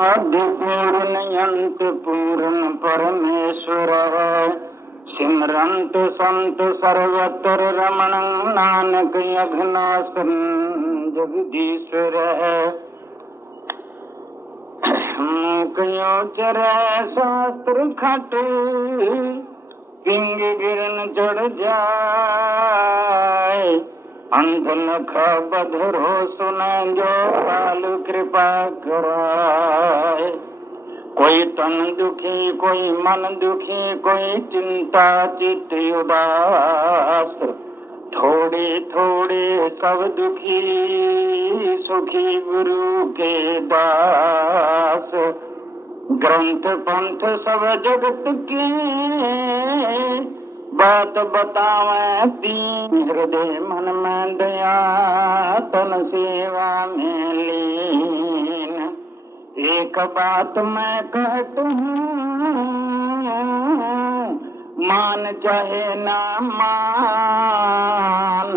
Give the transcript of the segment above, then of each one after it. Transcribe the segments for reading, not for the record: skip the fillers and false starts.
आदि पूर्ण अंत पूर्ण परमेश्वर है। सिमरंत संत सर्वत्र रमण नानक अघनासन जगदीश्वर है। मूकयो चरै शास्त्र खट किंग गिरन चढ़ जाए। अंध लख बधरो सुन जो काल कृपा कराए। कोई तन दुखी कोई मन दुखी कोई चिंता चित्त उदास। थोड़े थोड़े सब दुखी सुखी गुरु के दास। ग्रंथ पंथ सब जगत की बात बतावे तीन। हृदय मन में दया तन सेवा में लीन। एक बात मैं कहता हूँ मान चाहे ना मान।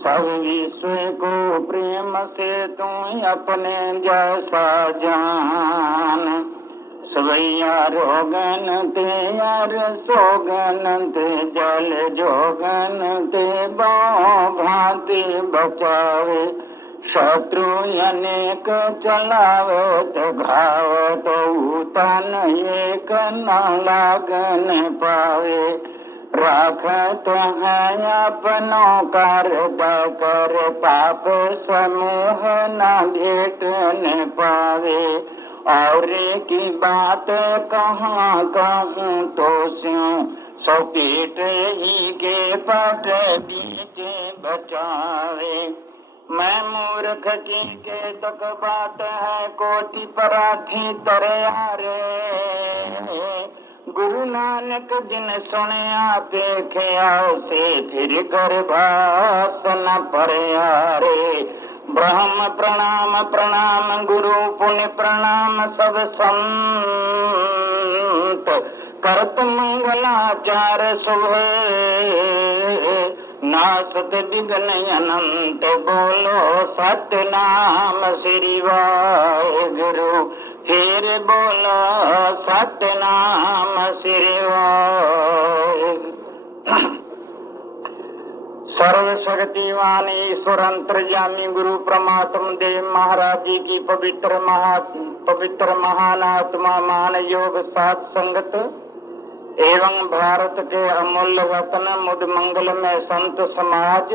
सब विश्व को प्रेम से तू अपने जैसा जान। सवैया रोगन ते यार सोगन ते जल जोगन ते भांति बचावे। शत्रु अनेक चलावे तो घाव तो तन एक न लागन पावे। राखत है अपनों करदा कर पाप समूह न भेटन पावे। और की बात कहाँ कहूँ तो स्यों सौ पेट ही के पट बीच बचावे। मैं मूर्ख की के तक बात है कोटि पराठी तरयारे। गुरु नानक जिन सुनिया देखिया से फिर कर भास न परयारे। ब्रह्म प्रणाम प्रणाम गुरु पुण्य प्रणाम सब संत। करत मंगलाचार शुभ नासत विघ्न अनंत। बोलो सत्य नाम श्री वाहिगुरु फिर बोलो सत्य नाम श्री वाहिगुरु। सर्वशक्तिवान ईश्वर अंतर्यामी गुरु परमात्म देव महाराज जी की पवित्र महान आत्मा मान योग सात संगत एवं भारत के अमूल्य वतन मुद मंगल में संत समाज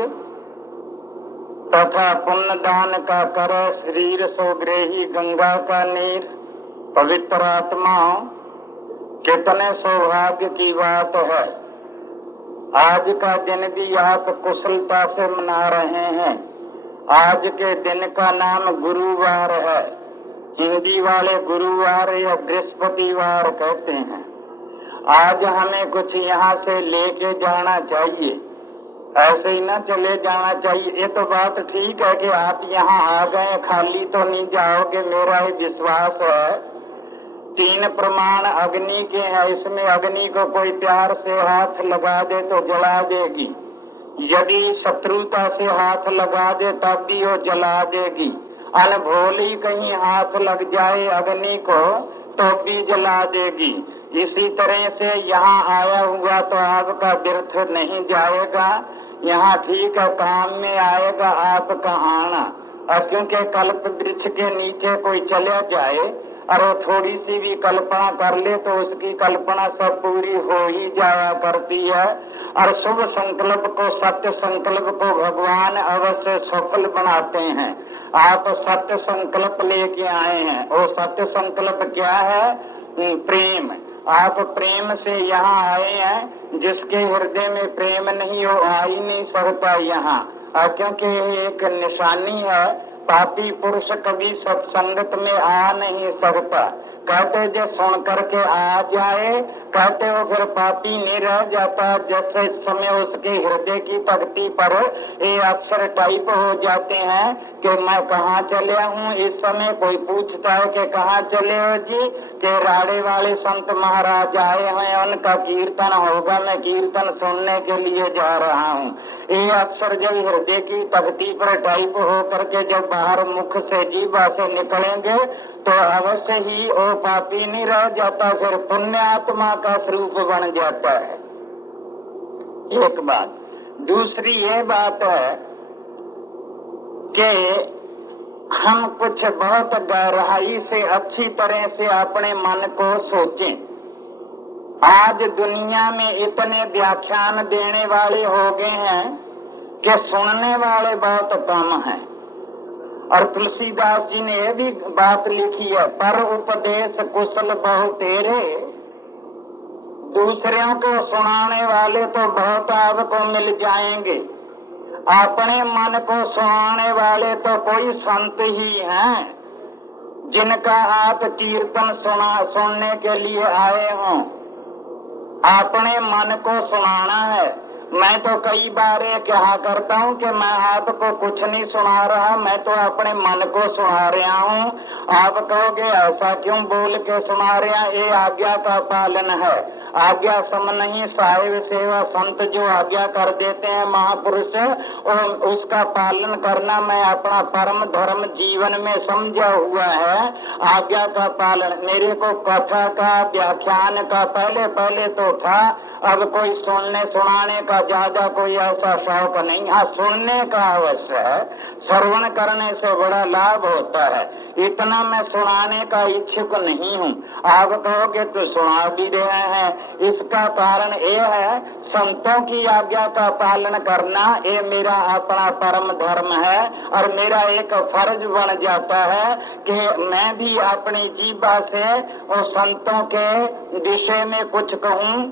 तथा पुण्य दान का कर शरीर सोग्रेही गंगा का नीर। पवित्र आत्माओं कितने सौभाग्य की बात है। आज का दिन भी आप कुशलता से मना रहे हैं। आज के दिन का नाम गुरुवार है। हिंदी वाले गुरुवार या बृहस्पतिवार कहते हैं। आज हमें कुछ यहाँ से लेके जाना चाहिए, ऐसे ही न चले जाना चाहिए। ये तो बात ठीक है कि आप यहाँ आ गए, खाली तो नहीं जाओगे, मेरा ही विश्वास है। 3 प्रमाण अग्नि के हैं, इसमें अग्नि को कोई प्यार से हाथ लगा दे तो जला देगी। यदि शत्रुता से हाथ लगा दे तब भी वो जला देगी। अनभोली कहीं हाथ लग जाए अग्नि को तो भी जला देगी। इसी तरह से यहाँ आया हुआ तो आपका व्यर्थ नहीं जाएगा। यहाँ ठीक है, काम में आएगा आपका आना। और क्योंकि कल्प वृक्ष के नीचे कोई चला जाए और वो थोड़ी सी भी कल्पना कर ले तो उसकी कल्पना सब पूरी हो ही जाया करती है। और शुभ संकल्प को, सत्य संकल्प को भगवान अवश्य सफल बनाते हैं। आप सत्य संकल्प लेके आए हैं। वो सत्य संकल्प क्या है? प्रेम। आप प्रेम से यहाँ आए हैं। जिसके हृदय में प्रेम नहीं हो आ ही नहीं सकता यहाँ, क्योंकि एक निशानी है। पापी पुरुष कभी सत्संगत में आ नहीं सकता। कहते जो सुन करके आ जाए कहते हो फिर पापी नहीं रह जाता। जैसे समय उसके हृदय की तख्ती पर ये अक्षर टाइप हो जाते हैं कि मैं कहाँ चले हूँ। इस समय कोई पूछता है कि कहाँ चले हो जी, कि राड़े वाले संत महाराज आए हैं, उनका कीर्तन होगा, मैं कीर्तन सुनने के लिए जा रहा हूँ। ये अक्षर जब हृदय की तख्ती पर टाइप हो करके जब बाहर मुख से जीवा से निकलेंगे तो अवश्य ही वो पापी नहीं रह जाता, फिर पुण्य आत्मा का स्वरूप बन जाता है। एक बात। दूसरी ये बात है कि हम कुछ बहुत गहराई से अच्छी तरह से अपने मन को सोचें। आज दुनिया में इतने व्याख्यान देने वाले हो गए हैं कि सुनने वाले बहुत कम हैं। और तुलसीदास जी ने यह भी बात लिखी है, पर उपदेश कुशल बहु तेरे, दूसरों को सुनाने वाले तो बहुत आपको मिल जाएंगे, अपने मन को सुनाने वाले तो कोई संत ही हैं जिनका आप कीर्तन सुनने के लिए आए हों। अपने मन को सुनाना है। मैं तो कई बार ये कहा करता हूँ कि मैं आपको कुछ नहीं सुना रहा, मैं तो अपने मन को सुना रहा हूँ। आप कहोगे ऐसा क्यों बोल के सुना रहे हैं? ये आज्ञा का पालन है। आज्ञा सम नहीं साहिब सेवा, संत जो आज्ञा कर देते हैं महापुरुष, उसका पालन करना मैं अपना परम धर्म जीवन में समझा हुआ है। आज्ञा का पालन मेरे को कथा का व्याख्यान का पहले तो था, अब कोई सुनने सुनाने का ज्यादा कोई ऐसा शौक नहीं। हाँ, सुनने का अवश्य है, श्रवण करने से बड़ा लाभ होता है, इतना मैं सुनाने का इच्छुक नहीं हूँ। आप कहोगे तो सुना भी रहे हैं, इसका कारण ये है संतों की आज्ञा का पालन करना ये मेरा अपना परम धर्म है और मेरा एक फर्ज बन जाता है कि मैं भी अपनी जीवा से उस संतों के विषय में कुछ कहूँ।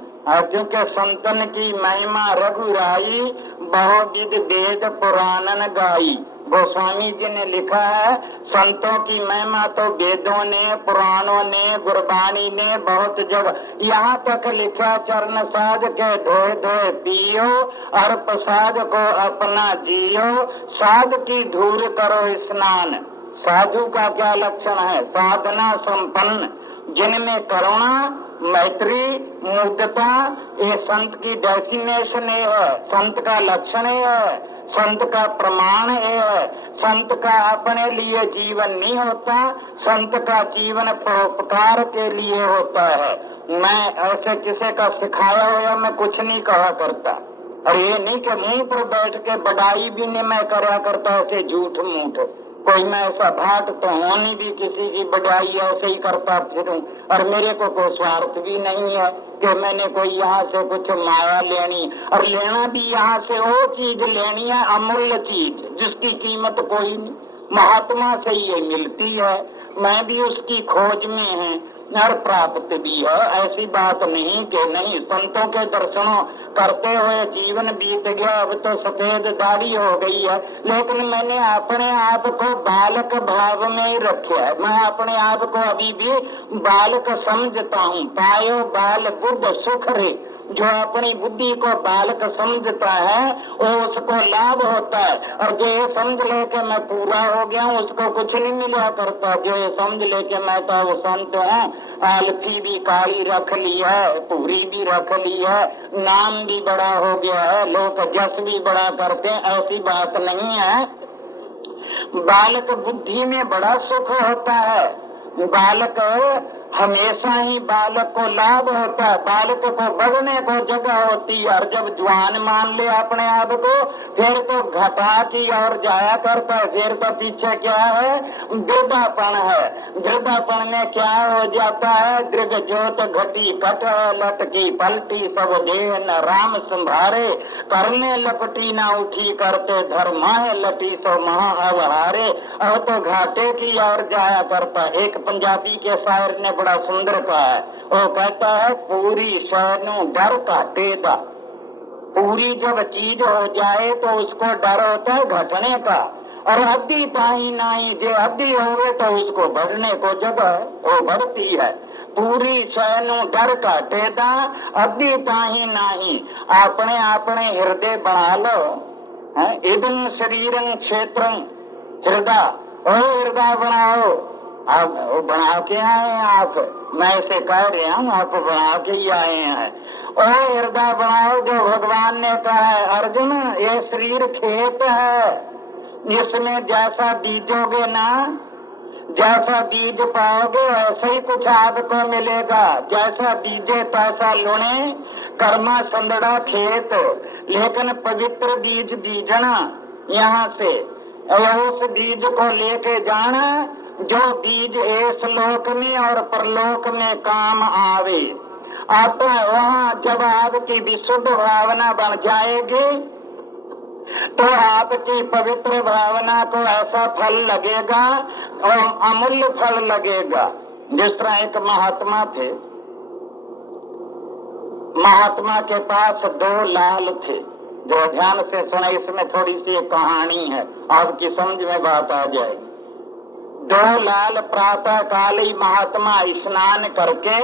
क्योंकि संतन की महिमा रघुराई, बहुविध वेद पुराणन गाई। गोस्वामी जी ने लिखा है संतों की महिमा तो वेदों ने, पुराणों ने, गुरबाणी ने बहुत जगह, यहाँ तक लिखा चरण साध के धोए धोए पियो और प्रसाद को अपना जियो, साध की धूल करो स्नान। साधु का क्या लक्षण है? साधना संपन्न, जिनमें करुणा, मैत्री, मुग्धता, ये संत की डेफिनेशन है, संत का लक्षण है, संत का प्रमाण है। संत का अपने लिए जीवन नहीं होता, संत का जीवन परोपकार के लिए होता है। मैं ऐसे किसी का सिखाया हुआ मैं कुछ नहीं कहा करता, और ये नहीं कि मुंह पर बैठ के बड़ाई भी नहीं मैं करा करता ऐसे झूठ मूठ। कोई मैं ऐसा भाट तो होनी भी किसी की बड़ाई ऐसे ही करता फिरूं, और मेरे को कोई स्वार्थ भी नहीं है कि मैंने कोई यहाँ से कुछ माया लेनी, और लेना भी यहाँ से वो चीज लेनी है अमूल्य चीज जिसकी कीमत कोई नहीं, महात्मा से ये मिलती है। मैं भी उसकी खोज में है और प्राप्त भी है। ऐसी बात नहीं कि नहीं, संतों के दर्शनों करते हुए जीवन बीत गया, अब तो सफेद दाढ़ी हो गई है, लेकिन मैंने अपने आप को बालक भाव में ही रखा है। मैं अपने आप को अभी भी बालक समझता हूँ। पायो बाल बुद्ध सुख रे, जो अपनी बुद्धि को बालक समझता है वो उसको लाभ होता है, और जो ये समझ ले कि मैं पूरा हो गया हूँ उसको कुछ नहीं मिला करता। जो ये समझ ले कि मैं तो वो संत हूँ, आलफी भी काली रख ली है, पूरी भी रख ली है, नाम भी बड़ा हो गया है, लोग जस भी बड़ा करते हैं, ऐसी बात नहीं है। बालक बुद्धि में बड़ा सुख होता है। बालक हमेशा ही बालक को लाभ होता है, बालक को बढ़ने को जगह होती है, और जब जवान मान ले अपने आप को फिर तो घटा की ओर जाया करता है। फिर तो पीछे क्या है? वृद्धापन है। वृद्धापन में क्या हो जाता है? दृढ़ ज्योत घटी कट लटकी पलटी, सब देह न राम संभारे, करने लपटी ना उठी करते धर्मा है लटी तो महा अवहारे। अब तो घाटे की ओर जाया करता। एक पंजाबी के शायर ने बड़ा सुंदर कहा है, वो कहता है पूरी शहनू डर घाटे दा। पूरी जब चीज हो जाए तो उसको डर होता है घटने का, और अद्धी पाही नहीं, जो अद्धी होवे तो उसको बढ़ने को जगह वो बढ़ती है। पूरी शैनु डर काटेदा अद्धी ताही नाही। अपने अपने हृदय बना लो। इदं शरीरं क्षेत्रं हृदय, ओ हृदय बनाओ। आप बना के आए हैं, आप मैं से कह रहा हूँ, आप बना के ही आए हैं। ओ हृदय बनाओ, जो भगवान ने कहा है अर्जुन ये शरीर खेत है, इसमें जैसा बीजोगे ना, जैसा बीज पाओगे वैसा ही कुछ आपको मिलेगा। जैसा बीजे तैसा लुणे, कर्मा संदड़ा खेत। लेकिन पवित्र बीज बीजना यहाँ से, उस बीज को लेके जाना जो बीज इस लोक में और परलोक में काम आवे। आप वहाँ जब आपकी विशुद्ध भावना बन जाएगी तो आपकी पवित्र भावना को ऐसा फल लगेगा और अमूल्य फल लगेगा। जिस तरह एक महात्मा थे, महात्मा के पास 2 लाल थे। जो ध्यान से सुने, इसमें थोड़ी सी एक कहानी है, आपकी समझ में बात आ जाएगी। 2 लाल प्रातः काल ही महात्मा स्नान करके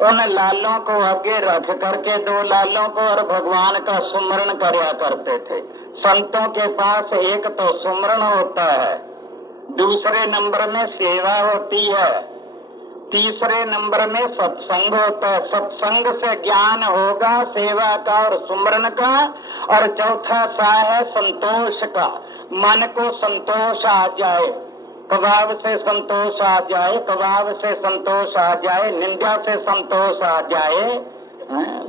उन लालों को आगे रख करके 2 लालों को और भगवान का सुमरण करया करते थे। संतों के पास एक तो सुमरण होता है, दूसरे नंबर में सेवा होती है, तीसरे नंबर में सत्संग होता है। सत्संग से ज्ञान होगा सेवा का और सुमरण का, और चौथा सा है संतोष का। मन को संतोष आ जाए, कबाब से संतोष आ जाए, कबाब से संतोष आ जाए, निंदा से संतोष आ जाए,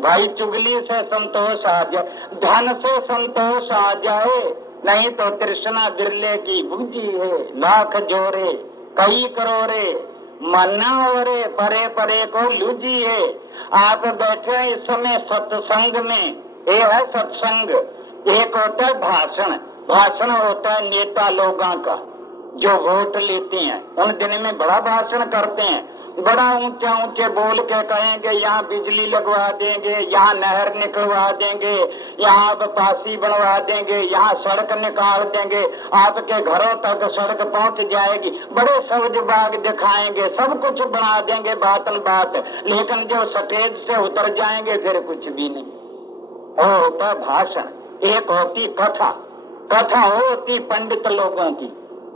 भाई चुगली से संतोष आ जाए, धन से संतोष आ जाए। नहीं तो तृष्णा बिरले की बूझी है, लाख जोरे कई करोड़े मन्ना ओरे, परे परे को लूझी है। आप बैठे इस समय सत्संग में, ये है सत्संग। एक होता है भाषण, भाषण होता है नेता लोगों का जो वोट लेते हैं, उन दिन में बड़ा भाषण करते हैं, बड़ा ऊंचे ऊंचे बोल के कहेंगे यहाँ बिजली लगवा देंगे, यहाँ नहर निकलवा देंगे, यहाँ पासी बनवा देंगे, यहाँ सड़क निकाल देंगे, आपके घरों तक सड़क पहुंच जाएगी, बड़े सब्ज बाग दिखाएंगे, सब कुछ बना देंगे बातन बात। लेकिन जब स्टेज से उतर जाएंगे फिर कुछ भी नहीं। वो होता भाषण। एक होती कथा, कथा होती पंडित लोगों की,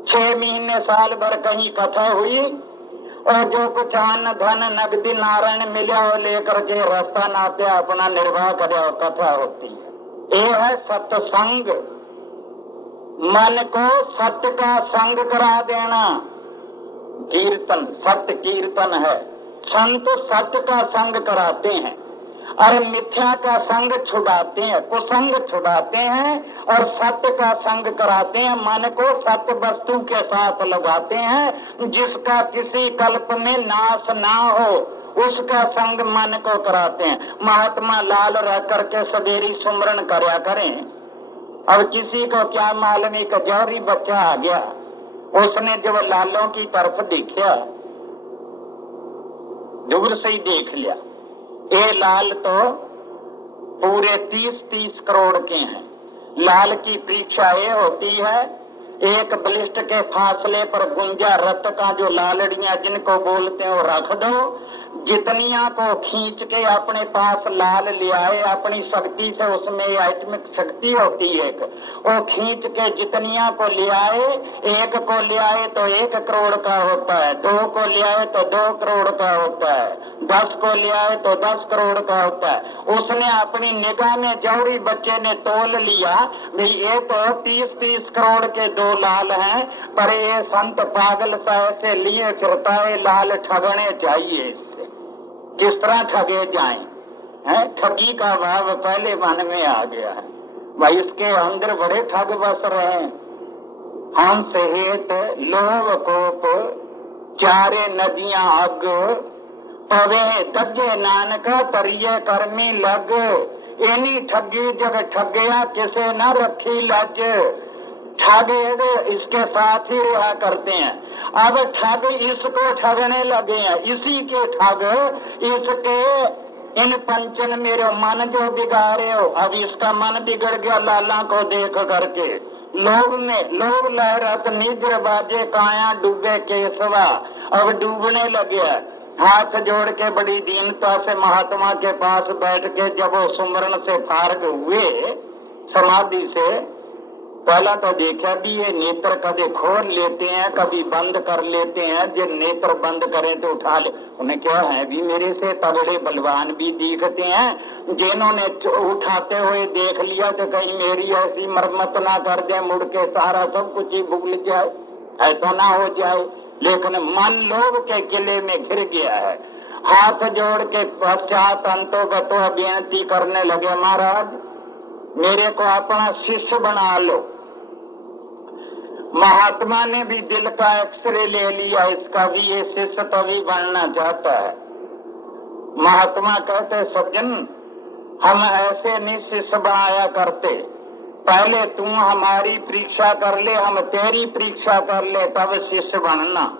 6 महीने साल भर कहीं कथा हुई और जो कुछ अन्न धन नगदी नारायण मिला वो लेकर के रास्ता नाते अपना निर्वाह करे, कथा होती है। ये है सत्संग, मन को सत्य का संग करा देना। कीर्तन सत्य कीर्तन है, संत सत्य का संग कराते हैं और मिथ्या का संग छुड़ाते हैं, कुसंग छुड़ाते हैं और सत्य का संग कराते हैं। मन को सत्य वस्तु के साथ लगाते हैं, जिसका किसी कल्प में नाश ना हो उसका संग मन को कराते हैं। महात्मा लाल रह करके सवेरी सुमरण करया करें। अब किसी को क्या मालूम, एक जौहरी बच्चा आ गया, उसने जब लालों की तरफ देखा, दूर से ही देख लिया, ये लाल तो पूरे 30-30 करोड़ के हैं। लाल की परीक्षा ये होती है, एक बलिष्ठ के फासले पर गुंजा रत का जो लालड़ियां जिनको बोलते हैं वो रख दो, जितनिया को खींच के अपने पास लाल ले आए, अपनी शक्ति से उसमें आत्मिक शक्ति होती है, वो खींच के जितनिया को ले आए, 1 को ले आए तो 1 करोड़ का होता है, 2 को ले आए तो 2 करोड़ का होता है, 10 को ले आए तो 10 करोड़ का होता है। उसने अपनी निगाह में जौहरी बच्चे ने तोल लिया, भाई ये तो 30-30 करोड़ के 2 लाल हैं, पर ये संत पागल सा से लिए फिरता है, लाल ठगने चाहिए। किस तरह ठगे जाएं? ठगी का भाव पहले मन में आ गया है। भाई इसके अंदर बड़े ठग बस रहे हैं। हंस हेत लोभ कोप चारे नदियां अग, पवे दगे नानका तरिये कर्मी लग। इन्हीं ठगी जब ठगया किसे न रखी लज। ठगे इसके साथ ही रहा करते हैं। अब ठग इसको ठगने लगे हैं, इसी के ठग इसके इन पंचन मेरे मन जो बिगाड़े हो। अब इसका मन बिगड़ गया लाला को देख करके, लोभ में लोभ लहरत निद्र बाजे काया डूबे केसवा। अब डूबने लगे, हाथ जोड़ के बड़ी दीनता से महात्मा के पास बैठ के जब वो सुमरण से फारग हुए समाधि से, पहला तो देखा भी ये नेत्र कभी खोल लेते हैं कभी बंद कर लेते हैं, जो नेत्र बंद करें तो उठा ले। उन्हें क्या है भी मेरे से तगड़े बलवान भी दिखते हैं, जिन्होंने उठाते हुए देख लिया तो कहीं मेरी ऐसी मरम्मत ना कर दे, मुड़ के सारा सब कुछ ही भूल जाए, ऐसा ना हो जाए। लेकिन मन लोभ के किले में घिर गया है। हाथ जोड़ के पश्चात अंतोगतो बेनती करने लगे, महाराज मेरे को अपना शिष्य बना लो। महात्मा ने भी दिल का एक्सरे ले लिया, इसका भी ये शिष्य तभी बनना चाहता है। महात्मा कहते सज्जन हम ऐसे नहीं शिष्य बनाया करते, पहले तू हमारी परीक्षा कर ले, हम तेरी परीक्षा कर ले तब शिष्य बनना।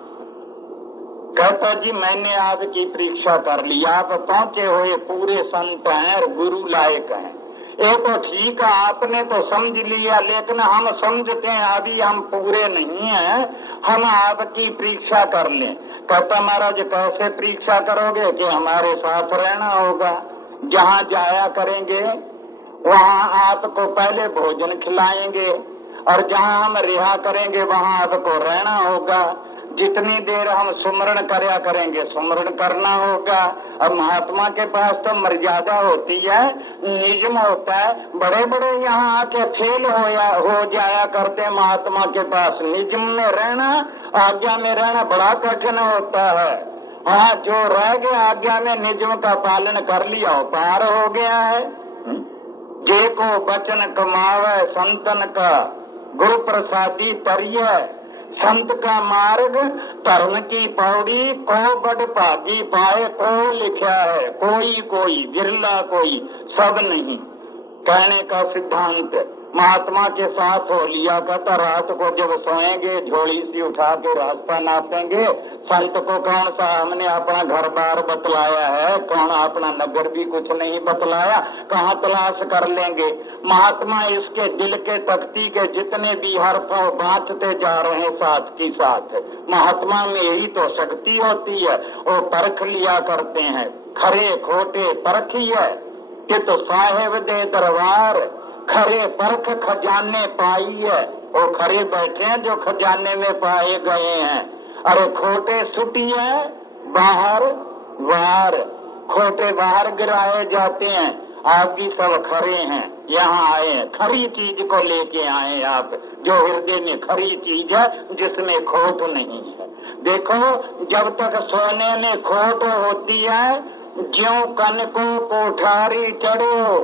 कहता जी मैंने आपकी परीक्षा कर ली, आप पहुंचे हुए पूरे संत हैं और गुरु लायक हैं, ये तो ठीक है आपने तो समझ लिया, लेकिन हम समझते हैं अभी हम पूरे नहीं हैं, हम आपकी परीक्षा कर लें। कहता महाराज कैसे परीक्षा करोगे? कि हमारे साथ रहना होगा, जहाँ जाया करेंगे वहाँ आपको पहले भोजन खिलाएंगे और जहाँ हम रिहा करेंगे वहाँ आपको रहना होगा, जितनी देर हम सुमरण करया करेंगे सुमरण करना होगा। और महात्मा के पास तो मर्यादा होती है, नियम होता है, बड़े बड़े यहाँ आके फेल हो जाया करते महात्मा के पास। नियम में रहना आज्ञा में रहना बड़ा कठिन होता है। हाँ जो रह गया आज्ञा में नियम का पालन कर लिया वो पार हो गया है। जे को बचन कमावे संतन का गुरु प्रसादी तरिय, संत का मार्ग धर्म की पौड़ी को बड़ भागी पाए, को लिखा है कोई कोई बिरला कोई सब नहीं। कहने का सिद्धांत महात्मा के साथ हो लिया कहता रात को जब सोएंगे झोली सी उठा के रास्ता नापेंगे, संत को कौन सा हमने अपना घर बार बतलाया है, कौन अपना नगर भी कुछ नहीं बतलाया, कहाँ तलाश कर लेंगे। महात्मा इसके दिल के तख्ती के जितने भी हरफों बांटते जा रहे हैं साथ की साथ। महात्मा में यही तो शक्ति होती है, वो परख लिया करते हैं, खरे खोटे परखी है कि तो साहेब दे दरबार, खरे परख खजाने पाई है। वो खरे बैठे हैं जो खजाने में पाए गए हैं, अरे खोटे सुटिए बाहर वार, खोटे बाहर गिराए जाते हैं, आपकी सब खरे हैं यहाँ आए हैं, खरी चीज को लेके आए आप, जो हृदय में खरी चीज है जिसमें खोट नहीं है। देखो जब तक सोने में खोट होती है, ज्यों कन को कोठारी चढ़ो,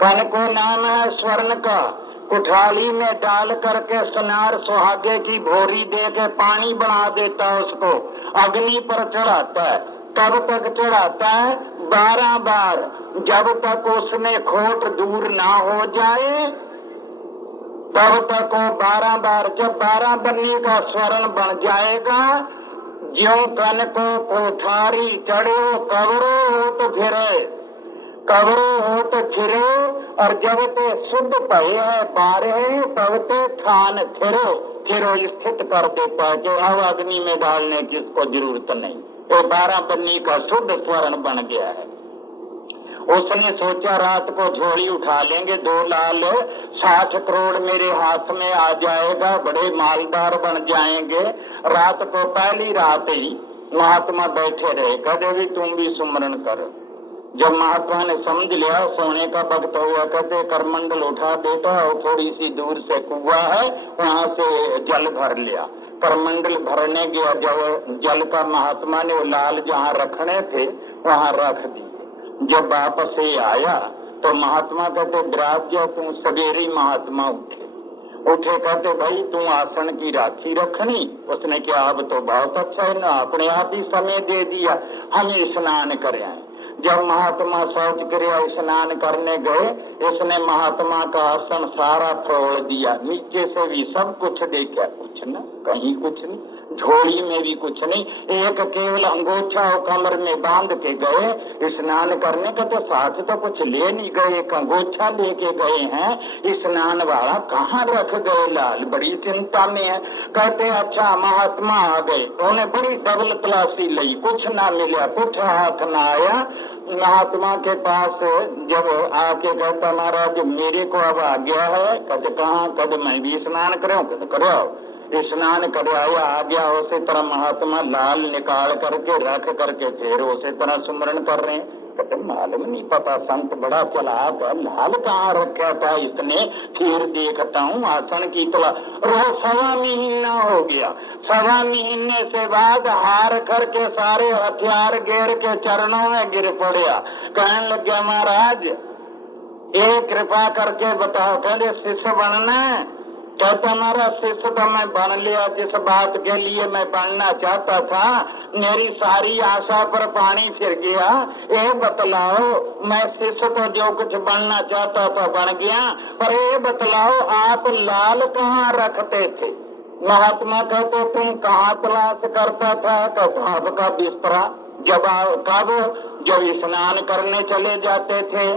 कन को नाम है स्वर्ण का, कुठाली में डाल करके सुनार सुहागे की भोरी दे के पानी बना देता है, उसको अग्नि पर चढ़ाता है। कब तक चढ़ाता है? 12 बार, जब तक उसमें खोट दूर ना हो जाए तब तक वो 12 बार, जब 12 बन्नी का स्वर्ण बन जाएगा, ज्यों कन को कोठारी चढ़ो कवरो हो तो फिरे, कवरो हो तो फिरो, और जब ते शुद्ध भय है बारे तब ते थान फिरो स्थित कर देता है कि अब अग्नि में डालने की इसको जरूरत नहीं, वो 12 बन्नी का शुद्ध स्वर्ण बन गया है। उसने सोचा रात को झोली उठा लेंगे, 2 लाल 60 करोड़ मेरे हाथ में आ जाएगा, बड़े मालदार बन जाएंगे। रात को पहली रात ही महात्मा बैठे रहे, कहते भी तुम भी सुमरण करो। जब महात्मा ने समझ लिया सोने का वक्त हुआ, कहते करमंडल उठा देता और थोड़ी सी दूर से कुआं है वहां से जल भर लिया। करमंडल भरने गया, जब जल का महात्मा ने वो लाल जहाँ रखने थे वहां रख दिए। जब वापस से आया तो महात्मा कहते विराज गया, तुम सवेरे महात्मा उठे कहते भाई तू आसन की राखी रखनी। उसने क्या अब तो बहुत अच्छा है ना, अपने आप ही समय दे दिया, हम स्नान करें। जब महात्मा शौच क्रिया स्नान करने गए, इसने महात्मा का आसन सारा फोड़ दिया, नीचे से भी सब कुछ देखा, कुछ न कहीं कुछ नहीं, झोली में भी कुछ नहीं, एक केवल अंगोछा और कमर में बांध के गए स्नान करने का, तो साथ तो कुछ ले नहीं गए, एक अंगोछा लेके गए हैं, स्नान वाला कहाँ रख गए लाल, बड़ी चिंता में है। कहते अच्छा महात्मा आ गए, उन्हें बड़ी डबल तलाशी ली, कुछ ना मिला, कुछ हाथ ना आया। महात्मा के पास जब आके कहता महाराज मेरे को अब आ गया है, कहते कहाँ, कहते मैं भी स्नान करूं, कहते करो, स्नान कर आया, आ गया। उसी तरह महात्मा लाल निकाल करके रख करके फिर उसी तरह सुमरण कर रहे हैं। कहते मालूम नहीं पता, संत बड़ा चालाक है, लाल कहाँ रखा था इसने, फिर देखता हूँ आसन की तला। रोज 1.25 महीना हो गया, 1.25 महीने से बाद हार करके सारे हथियार गिर के चरणों में गिर पड़िया। कहने लग गया महाराज एक कृपा करके बताओ, कहते शिष्य बनना है। कहता हमारा शिष्य तो मैं बन लिया, जिस बात के लिए मैं बनना चाहता था मेरी सारी आशा पर पानी फिर गया। ये बतलाओ, मैं शिष्य तो जो कुछ बनना चाहता था बन गया, पर ये बतलाओ आप लाल कहाँ रखते थे? महात्मा कहते तुम कहाँ तलाश करता था? कहता आपका बिस्तरा। कब? जब स्नान करने चले जाते थे।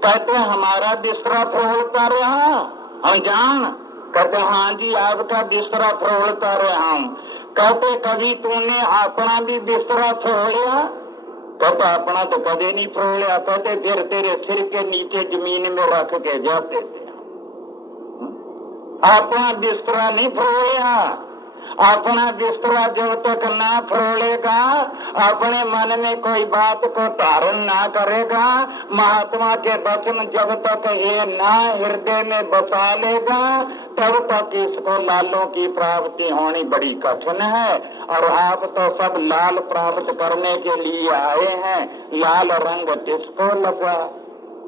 कहते हमारा बिस्तरा फरोलता रहा हम जान। कहते हाँ जी आपका बिस्तरा फरोलता रहा हम। कहते कभी तूने अपना भी बिस्तरा फरोलिया? कहता अपना तो कभी नहीं फरोलिया। कहते फिर तेरे सिर के नीचे जमीन में रख के जाते थे, अपना बिस्तरा नहीं फरोलिया। अपना बिस्तरा जब तक ना फरोलेगा, अपने मन में कोई बात को धारण ना करेगा, महात्मा के वचन जब तक ये ना हृदय में बसा लेगा, तब तक इसको लालों की प्राप्ति होनी बड़ी कठिन है। और आप तो सब लाल प्राप्त करने के लिए आए हैं, लाल रंग किसको लगा?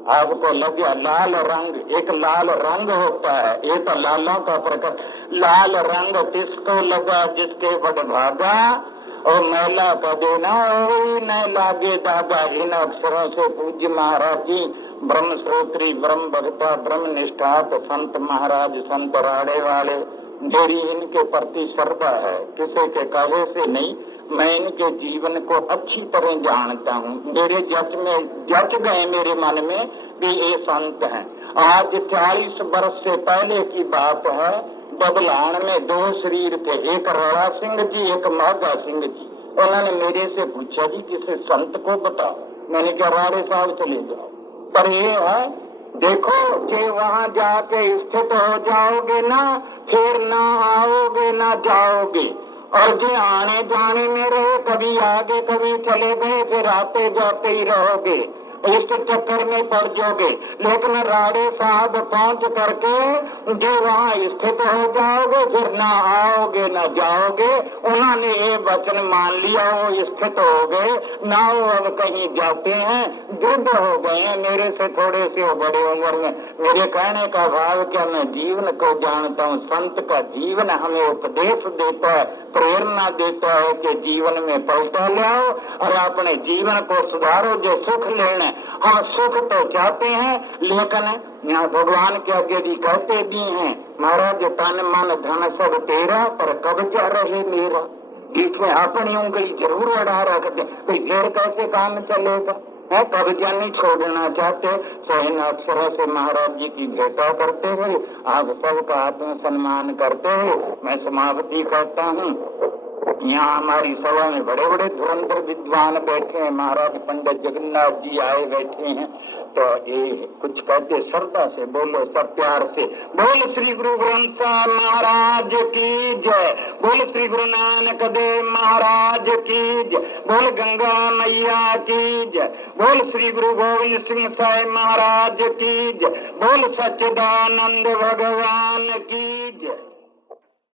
आपको लग गया लाल रंग। एक लाल रंग होता है, ये तो लालों का प्रकट। लाल रंग किसको लगा? जिसके बड़ भागा और मैला का देना वही न लागे दागा। इन अक्षरों से पूज्य महाराज जी ब्रह्म श्रोत्री, ब्रह्म भक्ता, ब्रह्म निष्ठा संत महाराज, संत राड़े वाले, मेरी इनके प्रति श्रद्धा है, किसी के कहे से नहीं। मैं इनके जीवन को अच्छी तरह जानता हूँ, मेरे जच गए मेरे मन में कि ये संत हैं। आज 40 वर्ष से पहले की बात है, बबलान में 2 शरीर थे, एक राणा सिंह जी, एक महागा सिंह जी। उन्होंने मेरे से पूछा जी किसी संत को बताओ। मैंने कहा राणे साहब चले जाओ। पर ये है देखो कि वहाँ जाके स्थित हो जाओगे ना, फिर ना आओगे ना जाओगे। और जो आने जाने में रहे, कभी आगे कभी चले गए, फिर आते जाते ही रहोगे, इस चक्कर में पड़ जाओगे। लेकिन राड़े साहब पहुंच करके जो वहाँ स्थित हो जाओगे, फिर ना आओगे ना जाओगे। उन्होंने ये वचन मान लिया, वो स्थित हो गए, ना वो अब कहीं जाते हैं, वृद्ध हो गए हैं, मेरे से थोड़े से बड़े उम्र में। मेरे कहने का भाव क्या, मैं जीवन को जानता हूँ, संत का जीवन हमें उपदेश देता है, प्रेरणा देता है कि जीवन में पलटा लाओ और अपने जीवन को सुधारो। जो सुख लेना, हम सुख तो चाहते हैं, लेकिन यहाँ भगवान के आगे भी कहते भी हैं महाराज तन मन धन सब तेरा, पर कब्जा रहे मेरा। बीच में अपनी उंगली जरूर अड़ा रखते, कोई फिर कैसे काम चलेगा? है कब्जा नहीं छोड़ना चाहते। सहन अक्षरों से महाराज जी की भेंटा करते हुए आप सबका आत्म सम्मान करते हुए मैं समाप्ति करता हूँ। यहाँ हमारी सभा में बड़े बड़े धुरंधर विद्वान बैठे हैं, महाराज पंडित जगन्नाथ जी आए बैठे हैं, तो ये कुछ कहते श्रद्धा से बोलो, सब प्यार से बोल। श्री गुरु ग्रंथ साहब महाराज की जय, बोल श्री गुरु नानक देव महाराज की जय, बोल गंगा मैया की जय, बोल श्री गुरु गोविंद सिंह साहिब महाराज की जय, बोल सच्चिदानंद भगवान की जय।